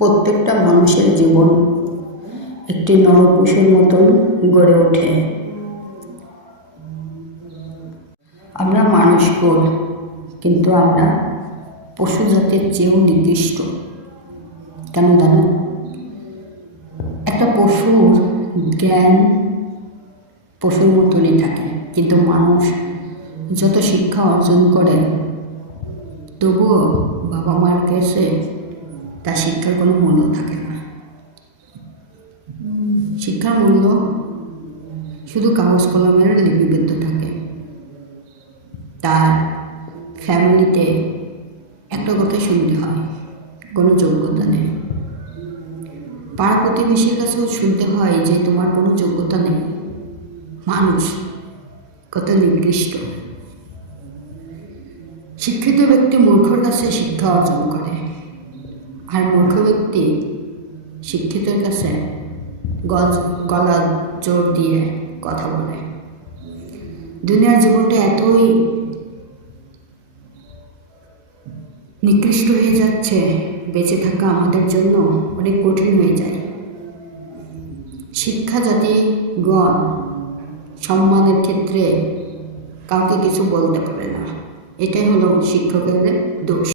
প্রত্যেকটা মানুষের জীবন একটি নরপশুর মতন গড়ে ওঠে। আমরা মানুষকুল, কিন্তু আমরা পশু জাতির চেয়েও নিকৃষ্ট। কেন জানো? একটা পশুর জ্ঞান পশুর মতনই থাকে, কিন্তু মানুষ যত শিক্ষা অর্জন করে তবুও বাবা মার কাছে তার শিক্ষার কোনো মূল্য থাকে না। শিক্ষার মূল্য শুধু কাগজ কলমের লিপিবদ্ধ থাকে। তার ফ্যামিলিতে একটা কথা শুনতে হয়, কোনো যোগ্যতা নেই। পাড়া প্রতিবেশীর কাছেও শুনতে হয় যে তোমার কোনো যোগ্যতা নেই। মানুষ কত নিকৃষ্ট। শিক্ষিত ব্যক্তি মূর্খর কাছে শিক্ষা অর্জন করে, আর মূর্খ ব্যক্তি শিক্ষিতের কাছে গলা জোর দিয়ে কথা বলে। দুনিয়ার জীবনটা এতই নিকৃষ্ট হয়ে যাচ্ছে, বেঁচে থাকা আমাদের জন্য অনেক কঠিন হয়ে যায়। শিক্ষা জাতিগণ সম্মানের ক্ষেত্রে কাউকে কিছু বলতে পারে না, এটাই হলো শিক্ষকের দোষ।